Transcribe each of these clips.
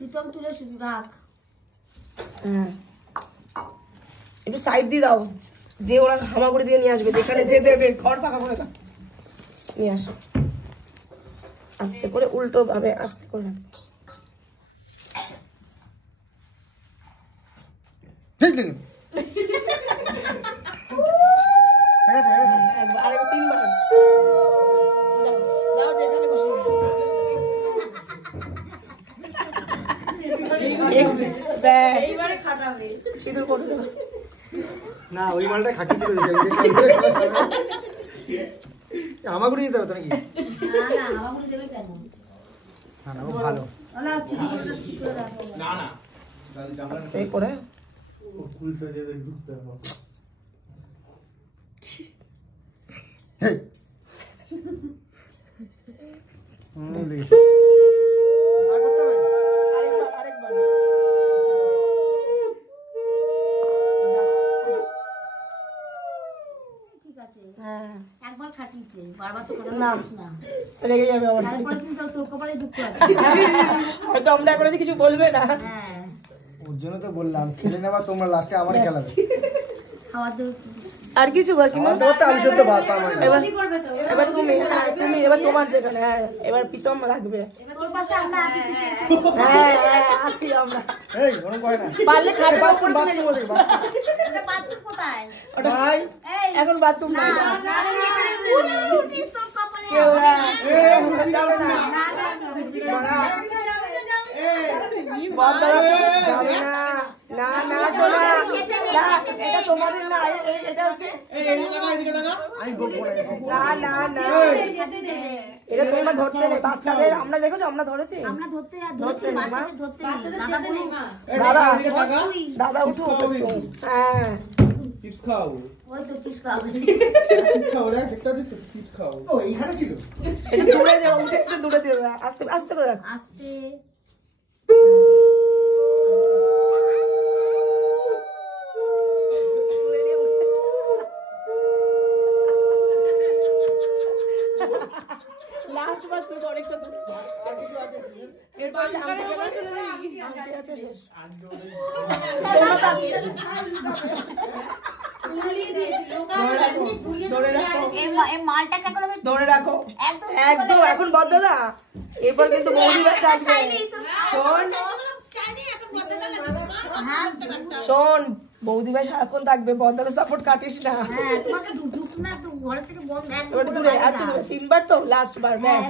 প্রীতম তুলে শুধু রাখ। হ্যাঁ একটু সাইড দিয়ে দাও, যে ওরা হামাগুড়ি দিয়ে নিয়ে আসবে, যেখানে যে দেবে ঘর ফাঁকা করে দাও, নিয়ে আসো আস্তে করে, উল্টো ভাবে আস্তে করে। আরেক 3 বার দাও, যেখানে বসে এইবারে খাটাবে সিঁদুর করে দেবো না, ওই মালটা খাটি ছিল। আমাগুড়ি দিতে হবে নাকি? না আমাকে দেবে কেন? না না, ভালো না ঠিক করে রাখো। না না এই করে কুলটা যেতে ঢুকতে হবে। আরেকবার ঠিক আছে, হ্যাঁ একবার খাটিয়েছে, বারবার তো খাটানো না। ঠিক না। রেগে যাবে আবার, তারপরে কিন্তু তোর কপালে দুঃখ আছে। হয়তো আমরা এখন কিছু বলবে না। হ্যাঁ ওর জন্য তো বললাম খেলে নেবা তোমরা, লাস্টে আমার খেলাবে। খাওয়া দাওয়া আর কিছু বাকিমা আমি শুধু ভাত পাবো। এবার তুমি, হ্যাঁ তুমি এবার তোমার যেখানে, হ্যাঁ এবার প্রীতম রাখবে। তোর পাশে আমরা আছি, হ্যাঁ হ্যাঁ আছি আমরা, এই গরম করে না, পারলে খাটের উপর তুলে নিবো। ওটা বাথরুম কোথায়? ওটা ভাই এখন বাথরুম নাই, উঠি তোর কপালে কেউ না, যাবে না, যাবে না, না না শোনা, না এটা তোমাদের না, এটা হচ্ছে আমি বলবো না। না না না, এটা তোমরা ধরতে নেই বাচ্চাদের, আমরা দেখেছো আমরা ধরেছি, আমরা ধরতে ধরতে নেই মা, ধরতে দাদা বলি দাদা দাদা উঠো, হ্যাঁ চিপস খাও, ওই তো চিপস খাবে। চিপস খাও, দেখ দেখতে পাচ্ছিস চিপস খাও। ও এইখানে ছিল। একটু দূরে যাও, উঠে একটু দূরে দিয়ে আস্তে আস্তে করে রাখ। আস্তে লাস্ট বার তুই অনেকটা দূরে, এরপর আন্টি আছে শেষ। তোমরা ধরে রাখো, এই মালটাকে এখন আমি ধরে রাখো একদম, এখন বদ্ধ না, এরপর কিন্তু বৌদি ভাই থাকবে। শোন শোন, বৌদি ভাই সারাক্ষণ থাকবে, বদ্ধটা সাপোর্ট কাটিস না। হ্যাঁ তোমাকে ঢুক না তো ঘরে থেকে বন্ধ এবার দূরে, আর তো দূরে, 3 বার তো লাস্ট বার, ব্যাস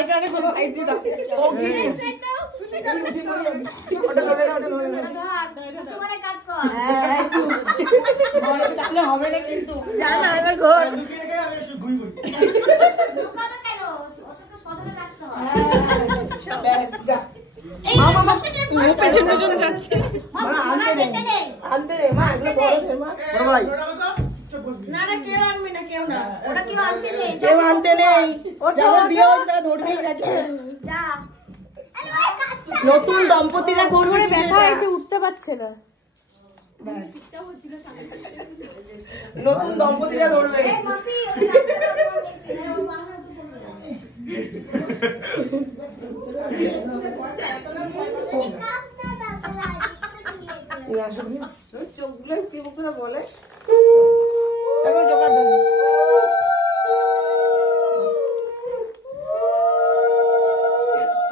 এখানে কোনো সাইড দাও, ও কি ওটা ধরে না, ওটা ধরে না, হ্যাঁ ঘরে থাকলে হবে না কিন্তু, জানা এবার ঘর ব্যাস যা। পেছন পেছন যাচ্ছে, আনতে রে মা, এগুলো বড় রে মা, বড় ভাই কেউ আনতে নেই, যাদের বিয়ে হয়েছে তারা ধরবেই না। নতুন দম্পতিরা করবে, ব্যথা হয়েছে উঠতে পারছে না, নতুন দম্পতিরা ধরবে। চোখগুলো কি বলে এখন জোগাড় দেবে।